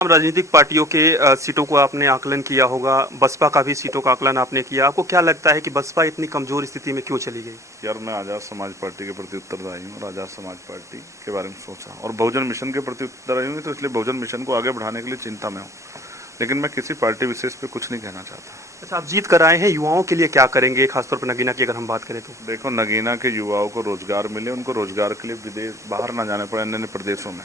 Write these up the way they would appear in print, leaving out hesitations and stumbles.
राजनीतिक पार्टियों के सीटों को आपने आकलन किया होगा, बसपा का भी सीटों का आकलन आपने किया। आपको क्या लगता है कि बसपा इतनी कमजोर स्थिति में क्यों चली गई? यार मैं आज़ाद समाज पार्टी के प्रति उत्तरदायी हूँ और आज़ाद समाज पार्टी के बारे में सोचा और बहुजन मिशन के प्रति उत्तरदायी हूँ, तो इसलिए बहुजन मिशन को आगे बढ़ाने के लिए चिंता में हूँ। लेकिन मैं किसी पार्टी विशेष पे कुछ नहीं कहना चाहता। अच्छा, आप जीत कर आए हैं, युवाओं के लिए क्या करेंगे, खासतौर पर नगीना की अगर हम बात करें तो? देखो, नगीना के युवाओं को रोजगार मिले, उनको रोजगार के लिए विदेश बाहर ना जाने पड़े, अन्य प्रदेशों में।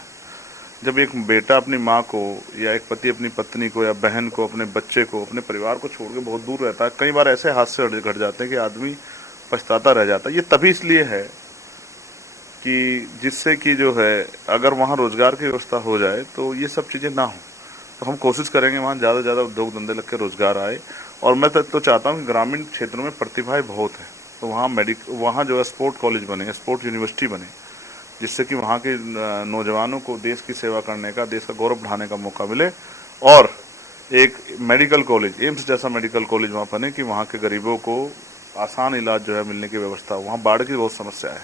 जब एक बेटा अपनी माँ को या एक पति अपनी पत्नी को या बहन को, अपने बच्चे को, अपने परिवार को छोड़ के बहुत दूर रहता है, कई बार ऐसे हादसे घट जाते हैं कि आदमी पछताता रह जाता है। ये तभी इसलिए है कि जिससे कि जो है, अगर वहाँ रोजगार की व्यवस्था हो जाए तो ये सब चीज़ें ना हो। तो हम कोशिश करेंगे वहाँ ज़्यादा से ज़्यादा उद्योग धंधे लग के रोजगार आए। और मैं तो चाहता हूँ कि ग्रामीण क्षेत्रों में प्रतिभाएं बहुत है, तो वहाँ जो है स्पोर्ट कॉलेज बने, स्पोर्ट यूनिवर्सिटी बने, जिससे कि वहाँ के नौजवानों को देश की सेवा करने का, देश का गौरव बढ़ाने का मौका मिले। और एक मेडिकल कॉलेज, एम्स जैसा मेडिकल कॉलेज वहाँ बने कि वहाँ के गरीबों को आसान इलाज जो है मिलने की व्यवस्था। वहाँ बाढ़ की बहुत समस्या है,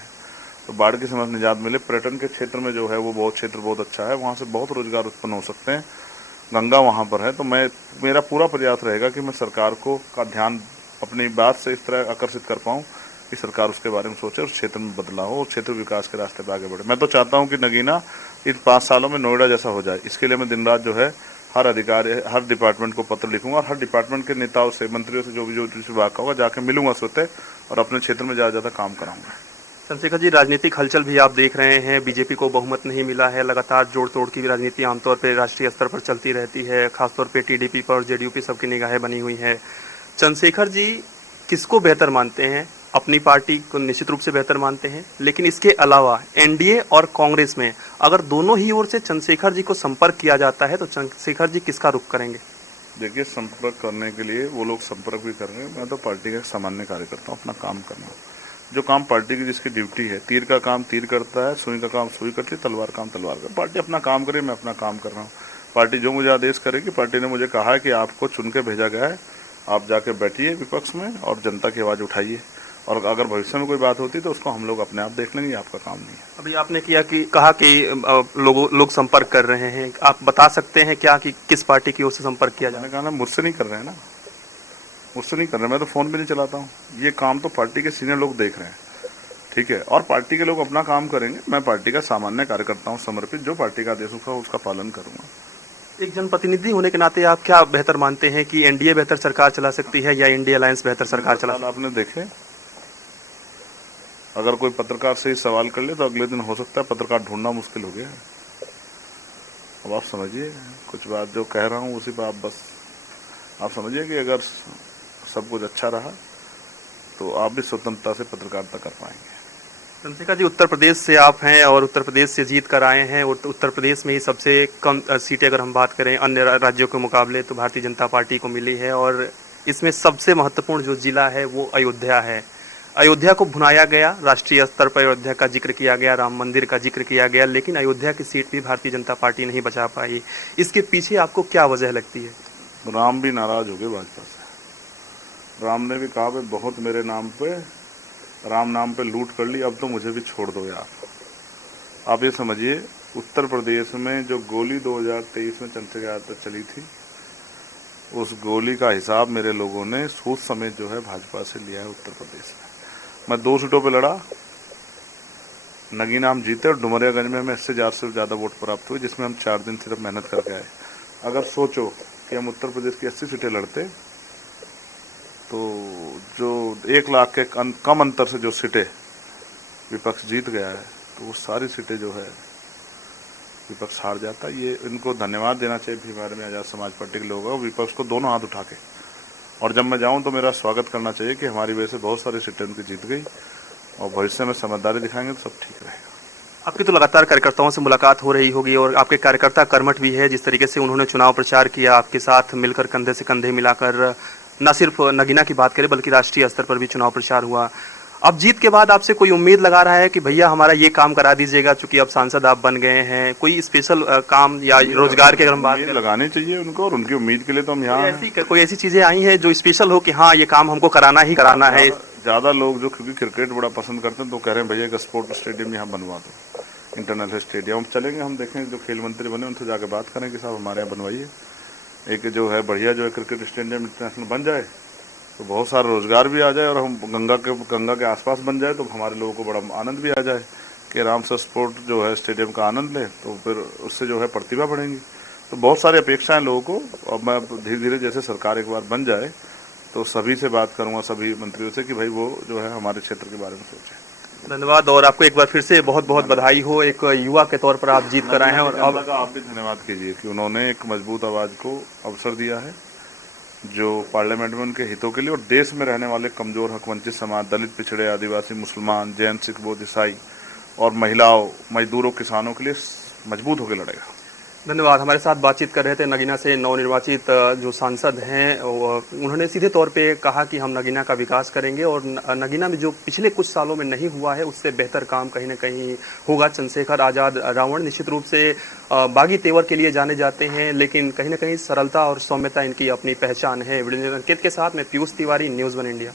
तो बाढ़ की समस्या निजात मिले। पर्यटन के क्षेत्र में जो है वो बहुत क्षेत्र बहुत अच्छा है, वहाँ से बहुत रोजगार उत्पन्न हो सकते हैं। गंगा वहाँ पर है, तो मेरा पूरा प्रयास रहेगा कि मैं सरकार का ध्यान अपनी बात से इस तरह आकर्षित कर पाऊँ कि सरकार उसके बारे में सोचे और क्षेत्र में बदलाव हो और क्षेत्र विकास के रास्ते पर आगे बढ़े। मैं तो चाहता हूं कि नगीना इन 5 सालों में नोएडा जैसा हो जाए। इसके लिए मैं दिन रात जो है हर अधिकारी, हर डिपार्टमेंट को पत्र लिखूंगा और हर डिपार्टमेंट के नेताओं से, मंत्रियों से, जो भी विभाग का होगा, जाके मिलूंगा स्वतः और अपने क्षेत्र में ज़्यादा काम कराऊंगा। चंद्रशेखर जी, राजनीतिक हलचल भी आप देख रहे हैं, बीजेपी को बहुमत नहीं मिला है, लगातार जोड़ तोड़ की राजनीति आमतौर पर राष्ट्रीय स्तर पर चलती रहती है, खासतौर पर टीडीपी पर और जेडीयू पर सबकी निगाहें बनी हुई है। चंद्रशेखर जी किसको बेहतर मानते हैं? अपनी पार्टी को निश्चित रूप से बेहतर मानते हैं, लेकिन इसके अलावा एनडीए और कांग्रेस में अगर दोनों ही ओर से चंद्रशेखर जी को संपर्क किया जाता है तो चंद्रशेखर जी किसका रुख करेंगे? देखिए, संपर्क करने के लिए वो लोग संपर्क भी करेंगे। मैं तो पार्टी का सामान्य कार्यकर्ता हूँ, अपना काम करना। जो काम पार्टी की जिसकी ड्यूटी है, तीर का काम तीर करता है, सुई का काम सुई करती है, तलवार काम तलवार कर। पार्टी अपना काम करे, मैं अपना काम कर रहा हूँ। पार्टी जो मुझे आदेश करेगी, पार्टी ने मुझे कहा है कि आपको चुन के भेजा गया है, आप जाके बैठिए विपक्ष में और जनता की आवाज़ उठाइए, और अगर भविष्य में कोई बात होती तो उसको हम लोग अपने आप देख लेंगे, आपका काम नहीं है। अभी आपने कहा कि लोग संपर्क कर रहे हैं, आप बता सकते हैं क्या कि किस पार्टी की ओर से संपर्क किया जाए? मैंने कहा ना, मुझसे नहीं कर रहे हैं ना, मुझसे नहीं कर रहे। मैं तो फ़ोन भी नहीं चलाता हूँ। ये काम तो पार्टी के सीनियर लोग देख रहे हैं, ठीक है, और पार्टी के लोग अपना काम करेंगे। मैं पार्टी का सामान्य कार्यकर्ता हूँ, समर्पित। जो पार्टी का आदेश होगा उसका पालन करूँगा। एक जनप्रतिनिधि होने के नाते आप क्या बेहतर मानते हैं कि एनडीए बेहतर सरकार चला सकती है या इंडिया अलायंस बेहतर सरकार चला सकती है? आपने देखे, अगर कोई पत्रकार से ही सवाल कर ले तो अगले दिन हो सकता है पत्रकार ढूंढना मुश्किल हो गया। अब आप समझिए, कुछ बात जो कह रहा हूँ उसी पर आप समझिए कि अगर सब कुछ अच्छा रहा तो आप भी स्वतंत्रता से पत्रकारिता कर पाएंगे। चंद्रशेखर जी, उत्तर प्रदेश से आप हैं और उत्तर प्रदेश से जीत कर आए हैं। उत्तर प्रदेश में ही सबसे कम सीटें अगर हम बात करें अन्य राज्यों के मुकाबले तो भारतीय जनता पार्टी को मिली है, और इसमें सबसे महत्वपूर्ण जो जिला है वो अयोध्या है। अयोध्या को भुनाया गया, राष्ट्रीय स्तर पर अयोध्या का जिक्र किया गया, राम मंदिर का जिक्र किया गया, लेकिन अयोध्या की सीट भी भारतीय जनता पार्टी नहीं बचा पाई। इसके पीछे आपको क्या वजह लगती है? राम भी नाराज हो गए भाजपा से। राम ने भी कहा भाई बहुत मेरे नाम पे, राम नाम पे लूट कर ली, अब तो मुझे भी छोड़ दो यार। आप ये समझिए, उत्तर प्रदेश में जो गोली 2023 में चंद्रशेखर यादव चली थी, उस गोली का हिसाब मेरे लोगों ने सूद समेत जो है भाजपा से लिया है उत्तर प्रदेश में। मैं 2 सीटों पे लड़ा, नगीना हम जीते और डुमरियागंज में हमें 80,000 से ज़्यादा वोट प्राप्त हुए, जिसमें हम 4 दिन सिर्फ मेहनत करके आए। अगर सोचो कि हम उत्तर प्रदेश की 80 सीटें लड़ते तो जो 1 लाख के कम अंतर से जो सीटें विपक्ष जीत गया है, तो वो सारी सीटें जो है विपक्ष हार जाता। ये इनको धन्यवाद देना चाहिए भी हमारे में आज़ाद समाज पार्टी के लोग हैं, विपक्ष को दोनों हाथ उठा के। और जब मैं जाऊं तो मेरा स्वागत करना चाहिए कि हमारी वजह से बहुत सारी सीटें उनकी जीत गई, और भविष्य में समझदारी दिखाएंगे तो सब ठीक रहेगा। आपकी तो लगातार कार्यकर्ताओं से मुलाकात हो रही होगी और आपके कार्यकर्ता कर्मठ भी है, जिस तरीके से उन्होंने चुनाव प्रचार किया, आपके साथ मिलकर कंधे से कंधे मिलाकर न सिर्फ नगीना की बात करें बल्कि राष्ट्रीय स्तर पर भी चुनाव प्रचार हुआ। अब जीत के बाद आपसे कोई उम्मीद लगा रहा है कि भैया हमारा ये काम करा दीजिएगा, चूंकि अब सांसद आप बन गए हैं? कोई स्पेशल काम या रोजगार की अगर हम बात करें, लगानी चाहिए उनको, और उनकी उम्मीद के लिए तो हम यहाँ कोई ऐसी चीजें आई हैं जो स्पेशल हो कि हाँ ये काम हमको कराना ही कराना है? ज़्यादा लोग जो क्योंकि क्रिकेट बड़ा पसंद करते हैं तो कह रहे हैं भैया एक स्पोर्ट्स स्टेडियम यहाँ बनवा दो। इंटरनेशनल स्टेडियम चलेंगे, हम देखेंगे जो खेल मंत्री बने उनसे जाके बात करेंगे, साहब हमारे यहाँ बनवाइए एक जो है बढ़िया जो है क्रिकेट स्टेडियम इंटरनेशनल बन जाए तो बहुत सारा रोजगार भी आ जाए और हम गंगा के आसपास बन जाए तो हमारे लोगों को बड़ा आनंद भी आ जाए कि आराम से स्पोर्ट जो है स्टेडियम का आनंद ले, तो फिर उससे जो है प्रतिभा बढ़ेंगी। तो बहुत सारी अपेक्षाएं लोगों को। अब मैं धीरे धीरे जैसे सरकार एक बार बन जाए तो सभी से बात करूंगा, सभी मंत्रियों से, कि भाई वो जो है हमारे क्षेत्र के बारे में सोचें। धन्यवाद और आपको एक बार फिर से बहुत बहुत बधाई हो। एक युवा के तौर पर आप जीत कर आए हैं और अब आप भी धन्यवाद कीजिए कि उन्होंने एक मजबूत आवाज़ को अवसर दिया है जो पार्लियामेंट में उनके हितों के लिए और देश में रहने वाले कमजोर हक वंचित समाज, दलित, पिछड़े, आदिवासी, मुसलमान, जैन, सिख, बौद्ध, ईसाई और महिलाओं, मजदूरों, किसानों के लिए मजबूत होकर लड़ेगा। धन्यवाद। हमारे साथ बातचीत कर रहे थे नगीना से नवनिर्वाचित जो सांसद हैं, उन्होंने सीधे तौर पे कहा कि हम नगीना का विकास करेंगे और नगीना में जो पिछले कुछ सालों में नहीं हुआ है उससे बेहतर काम कहीं ना कहीं होगा। चंद्रशेखर आज़ाद रावण निश्चित रूप से बागी तेवर के लिए जाने जाते हैं, लेकिन कहीं ना कहीं सरलता और सौम्यता इनकी अपनी पहचान है। वीडियो अंकित के साथ मैं पीयूष तिवारी, न्यूज़ 1 इंडिया।